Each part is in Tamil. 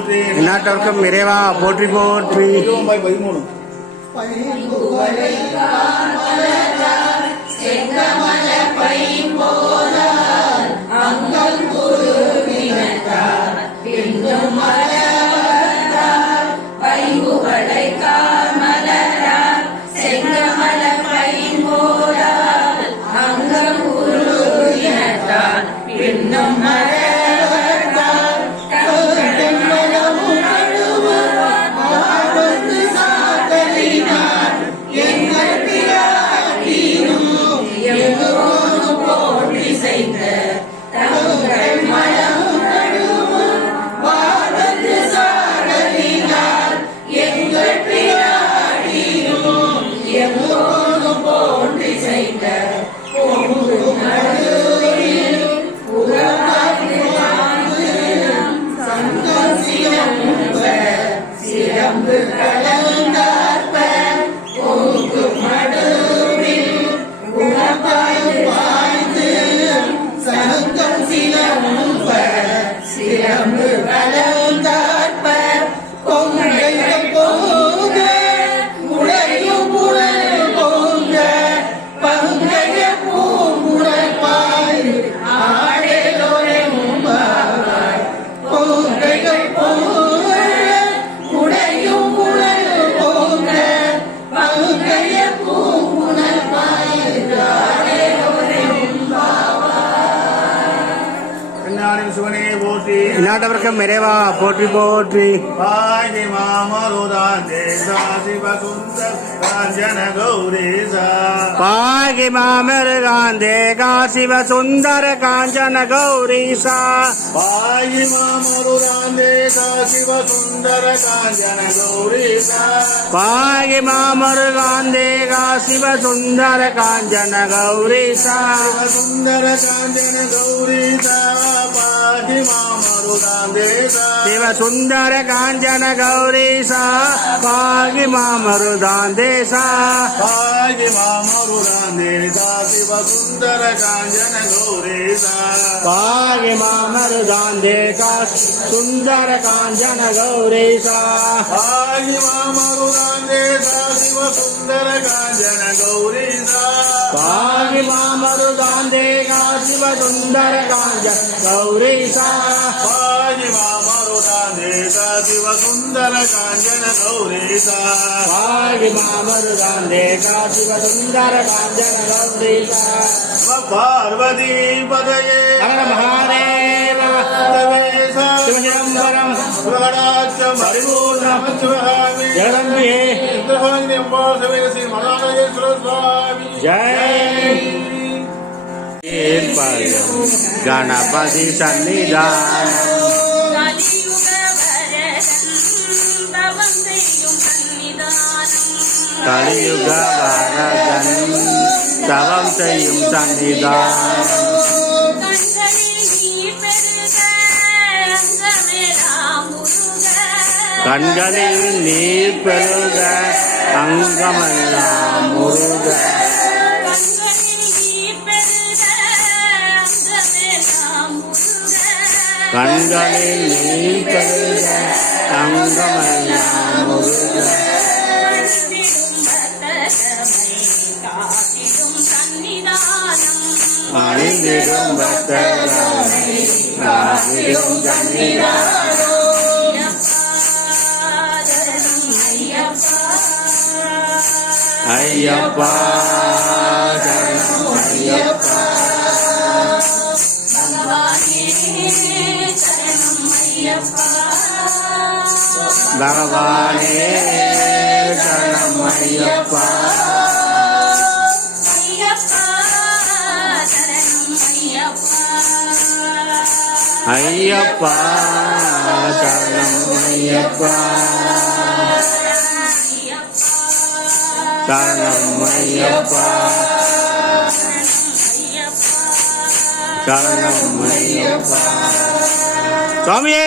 போற்றி. எந்நாட்டவர்க்கும் இறைவா போற்றி போற்றி. 13. எந்நாட்டவர்க்கும் இறைவா போற்றி போற்றி. பாகி மாமருதாந்தே சிவ சுந்தர காஞ்சன கௌரீசா. பாகி மாமருதாந்தே சிவ சுந்தர காஞ்சன கௌரீசா. பாகி மாமருதாந்தே சிவ சுந்தர காஞ்சன கௌரீசா. பாகி மாமருதாந்தே சிவ சுந்தர காஞ்சன கௌரீசா. சுந்தர காஞ்சன கௌரீசா. பாகி மாமருதாந்தேசா. சிவ சுந்தர காஞ்சன கௌரீசா. பாகி மாமருதாந்தேசா. பாகி மாமருதாந்தேசா. சிவ சுந்தர காஞ்சன கௌரீசா. பாகி மாமருதாந்தேசா. சுந்தர காஞ்சன கௌரீசா. பாகி மாமருதாந்தேசா. சிவ சுந்தர காஞ்சன கௌரீசா. பாகி மாமருதாந்தேசா. சிவ சுந்தர காஞ்சன கௌரீசா. பாகி மாமருதாந்தேசா. சிவ சுந்தர காஞ்சன கௌரீசா. பாகி மாமருதாந்தேசா. சிவ சுந்தர காஞ்சன கௌரீசா. பார்வதி பதயே ஹர மகாதேவ சிவசிதம்பரம் சுரகடாட்சம் பரிபூர்ணம் சுரகாமி ஜெகதம்பிகே இந்திரஹாங்கினி அம்பா சவேரசி மகாநாகேஸ்வர சுவாமி ஜெய். கணபதி சன்னிதானம் கலியுக வரதன் தவம் செய்யும் சன்னிதானம். கண்களில் நீர் பெருக அங்கமெல்லாம் முருக. கண்களில் நீர் பெருக அங்கமெல்லாம் முருக. அணிந்திடும் பக்தர்களை காத்திடும் சன்னிதானம். ஐயப்பா சரணம் ஐயப்பா. பகவானே சரணம் ஐயப்பா. ஐயப்பா சரணம் ஐயப்பா. சரணம் ஐயப்பா. சரணம் ஐயப்பா. சுவாமியே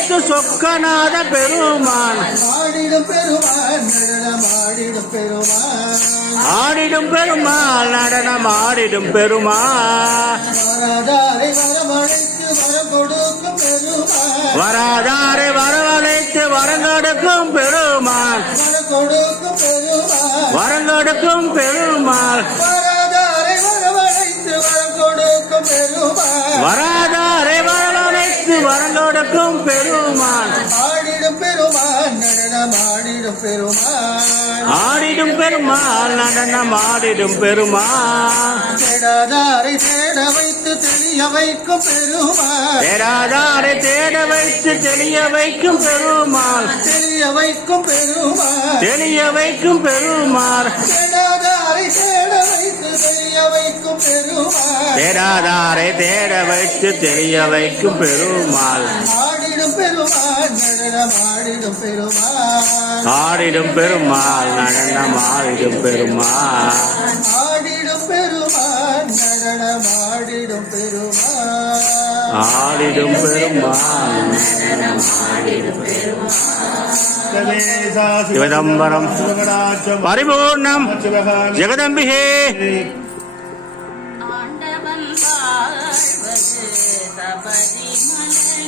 வைத்து சொக்கநாத பெருமான் ஆடிடும் பெருமான் நடனமாடிடும் பெருமான் ஆடிடும் பெருமாள் நடனம் ஆடிடும் பெருமாள் வராதாரை வரவழைத்து வரம் கொடுக்கும் பெருமான் வராதாரை வரவழைத்து வரங்கொடுக்கும் பெருமாள் வரம் கொடுக்கும் பெருமான் வரங்கொடுக்கும் பெருமாள் வராதாரை வரவழைத்து வரம் கொடுக்கும் பெருமான் வராதாரை வரவழைத்து வரங்கொடுக்கும் பெருமாள் ஆடிடும் பெருமான் நடனமாடிடும் பெருமான் ஆடிடும் பெருமாள் நடனம் ஆடிடும் பெருமாள் தேடாதாரை தேட வைத்து தெளிய வைக்கும் பெருமான் தேடாதாரை தேட வைத்து தெளிய வைக்கும் பெருமாள் தெளிய வைக்கும் பெருமான் தெளிய வைக்கும் பெருமாள் தேடாதாரை தேட வைத்து தெளிய வைக்கும் பெருமான் தேடாதாரை தேட வைத்து தெளிய வைக்கும் பெருமாள் ஆடிடும் பெருமான் நடனமாடிடும் பெருமான் ஆடிடும் பெருமாள் நடனம் ஆடிடும் பெருமாள் ஆடிடும் பெருமான் நடனமாடிடும் பெருமான் ஆடிடும் பெருமாள் சிவதம்பரம் பரிபூர்ணம் ஜெகதம்பிகே ஆண்டவன் வாழ்வது சபரிமலையிலே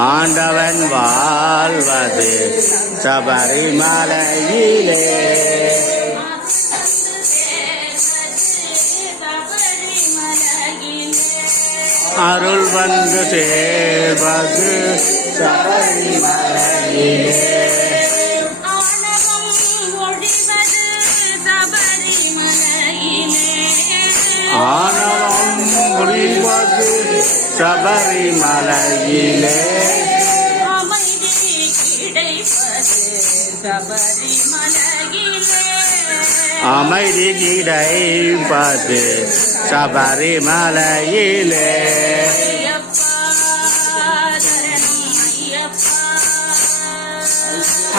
ஆண்டவன் வாழ்வது சபரிமலையிலே அருள் வந்து சேர்வது சபரிமலையிலே ஆணவம் ஒழிவது சபரிமலையிலே ஆணவம் முடிவது சபரிமலையிலே அமைதி கிடைப்பது சபரிமலையிலே அமைதி கிடைப்பது சபரிமலையிலே ஐயப்பா சரணம் ஐயப்பா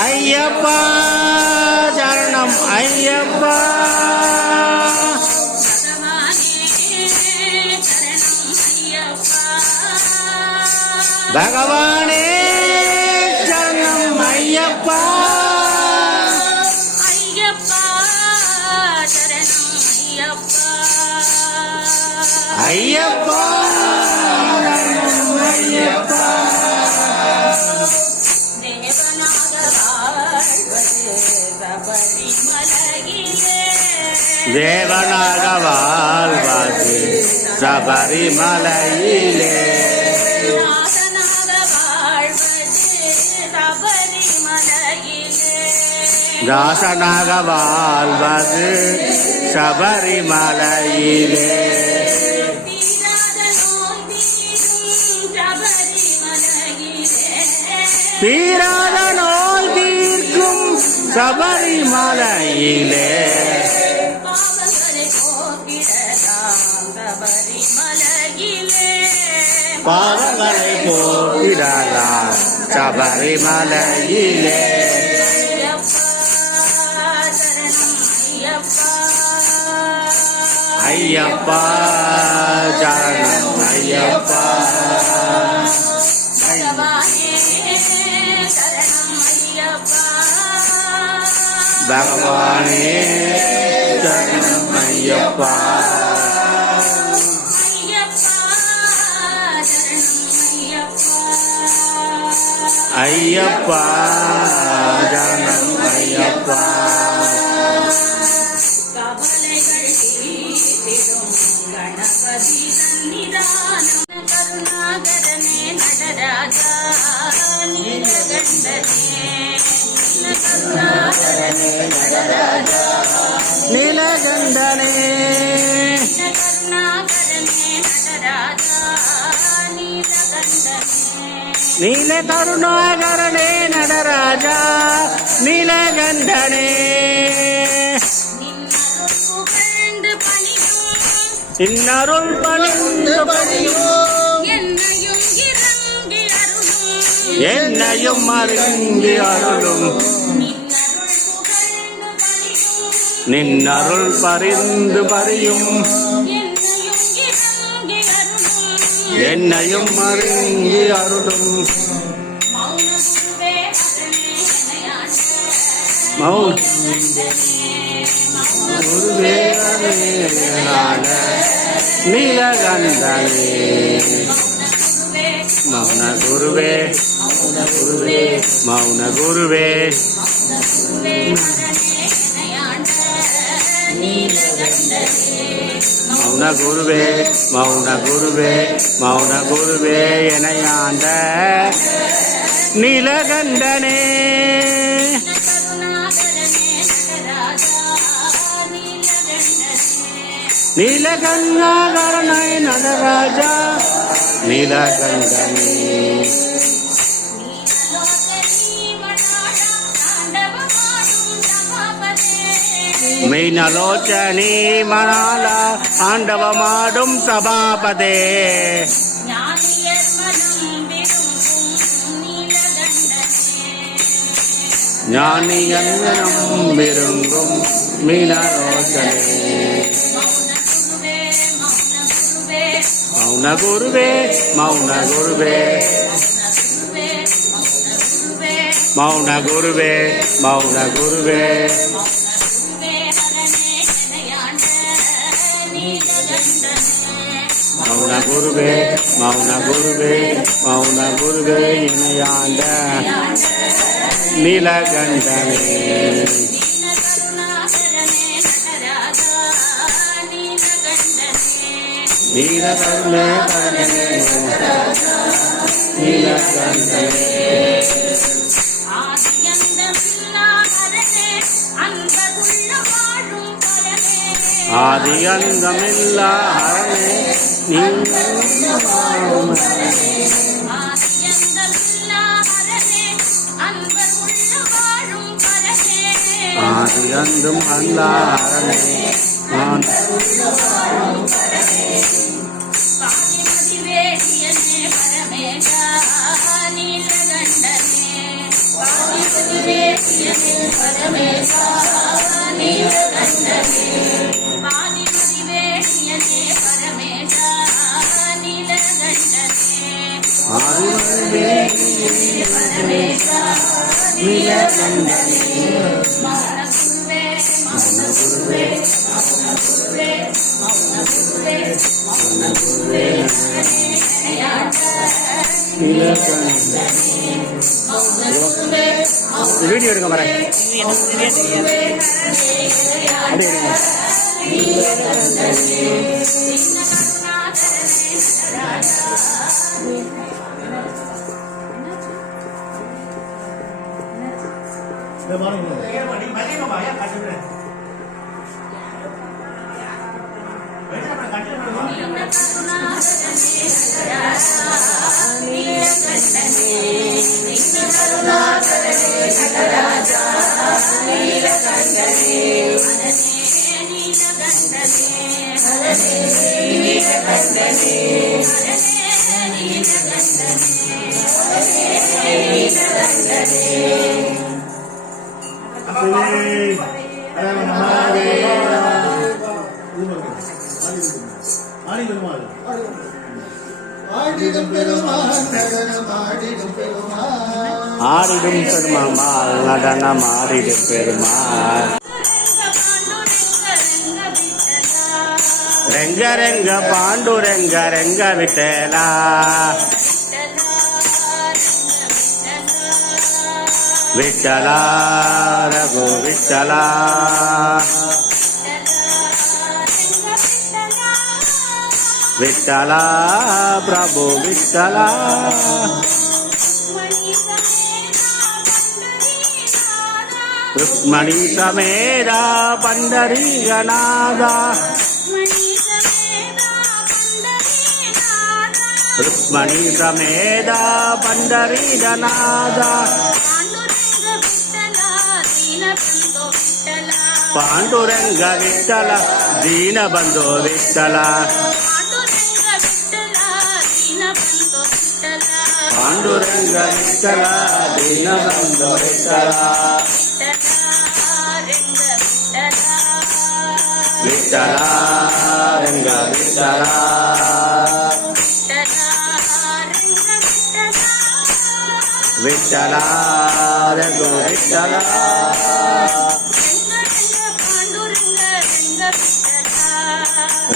ஐயப்பா சரணம் ஐயப்பா பகவானே சரணம் ஐயப்பா ஐயப்பா சரணம் ஐயப்பா தேவனாக வாழ்வது தேவனாக வாழ்வது சபரிமலையிலே சபரிமலையிலே தாசனாக வாழ்வது தாசனாக சபரிமலையிலே வாழ்வது சபரிமலையிலே தீராத நோய் தீரும் தீராத சபரிமலையிலே நோய் தீர்க்கும் சபரிமலையிலே பாவங்களை போக்கிடலாம் பாவங்களை சபரிமலையிலே போக்கிடலாம் சபரிமலையிலே ஐயப்பா சரணம் ஐயப்பா பகவானே சரணம் ஐயப்பா ஐயப்பா சரணம் ஐயப்பா கவலைகள் தீர்த்திடும் கணபதி சந்நிதானம் கருணாகரனே நடராஜா நீலகண்டனே கருணாகரனே நடராஜா நீலகண்டனே கருணாகரனே நடராஜா நீலகண்டனே நீல கருணாகரனே நடராஜா நீலகண்டனே நின்னருள் புகழ்ந்து பணியும் இன்னருள் பணிந்து பணியும் என்னையும் என்னையும் இறங்கி அருளும் அருங்கி அருளும் நின்னருள் புகழ்ந்து நின்னருள் பரிந்து பணியும் பரியும் என்னையும் இறங்கி அருளும் என்னையும் அறிஞ்சி அருளும் மௌன குருவே நீலகண்டனே மௌன குருவே மௌன குருவே மௌன குருவே மௌன குருவே மௌன குருவே எனையாண்ட நீலகண்டனே நீலகண்டாகரணை நடராஜா நீலகண்டனே மீனலோச்சனி மணால ஆண்டவமாடும் சபாபதே ஞானியன்னம் விருங்கும் மீனலோச்சனே மௌன குருவே மௌன குருவே மௌன குருவே மௌன குருவே மௌன குருவே மௌன குருவே மௌன குருவே இணையாண்ட நீலகண்டனே நீலகண்டனே நீலகண்டனே ஆதி அந்தமில்லா ஹரணே ஆதி அந்தும் அல்லா ஹரணே வீடியோ எடுக்க வரேன் ஆடிடும் பெருமாள் நடனம் ஆடிடும் பெருமாள் ரெங்க ரெங்க பாண்டு ரெங்க ரெங்க விட்டலா விட்டலா ரகு விட்டலா விட்டலா பிரபு விட்டலா ருக்மணி சமேதா பண்டரீகநாதா ருக்மணி சமேதா பண்டரீகநாதா பாண்டுரங்க விட்டல தீனபந்தோ விட்டல பாண்டுரங்க விட்டல தீனபந்தோ விட்டல விட்டல ரங்க விட்டல விட்டலா ரகு விட்டலா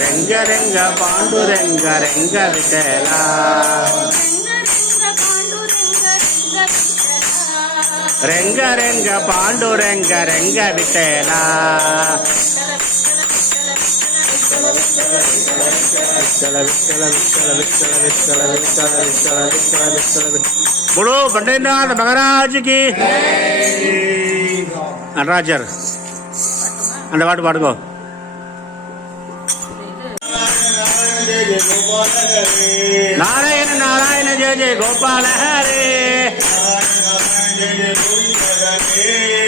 ரெங்க ரெங்க பாண்டுரங்க ரெங்க விட்டலா ரெங்க ரெங்க பாண்டுரங்க ரெங்க விட்டலா விட்டல விட்டல விட்டல விட்டல விட்டல விட்டல விட்டல விட்டல விட்டல बोलो पंडितनाथ महाराज की நடராஜர் அந்த பாட்டு பாடுங்கோ. நாராயண நாராயண ஜெய ஜெய கோபால ஹரே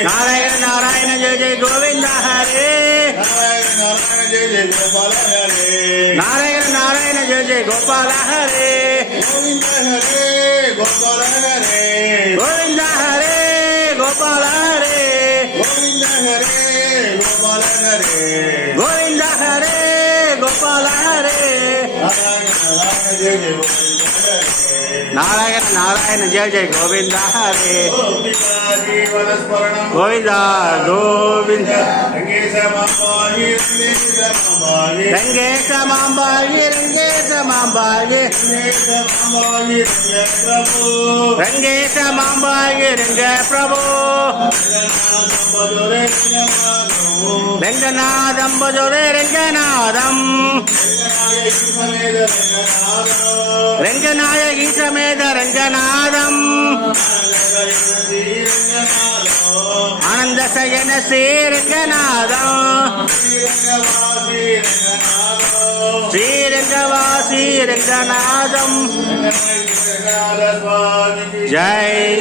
நாராயண நாராயண ஜெய ஜெய கோவிந்த ஹரே நாராயண நாராயண ஜெய ஜெய கோபால ஹரே கோவிந்த ஹரே கோபால ஹரே கோவிந்த ஹரே கோபால ஹரே கோவிந்த ஹரே கோபால ஹரே கோவிந்த ஹரே கோபால ஹரே நாராயண நாராயண ஜெய ஜெய கோவிந்த ஹரே நாராயண நாராயண ஜெய ஜெய கோவிந்த கோவிந்தா கோவிந்த ரங்கேச மாம்பாகி ரங்கேச மாம்பாகி ரங்கேச மாம்பாகி ரங்க பிரபு ரங்கநாதம் பஜோரே ரங்கநாதம் ரங்கநாயகி சமேத ரங்கநாதம் ஆனந்த சயன ஸ்ரீரங்கநாதம் ஸ்ரீரங்கவாசி ரங்கநாதம் ஜெய்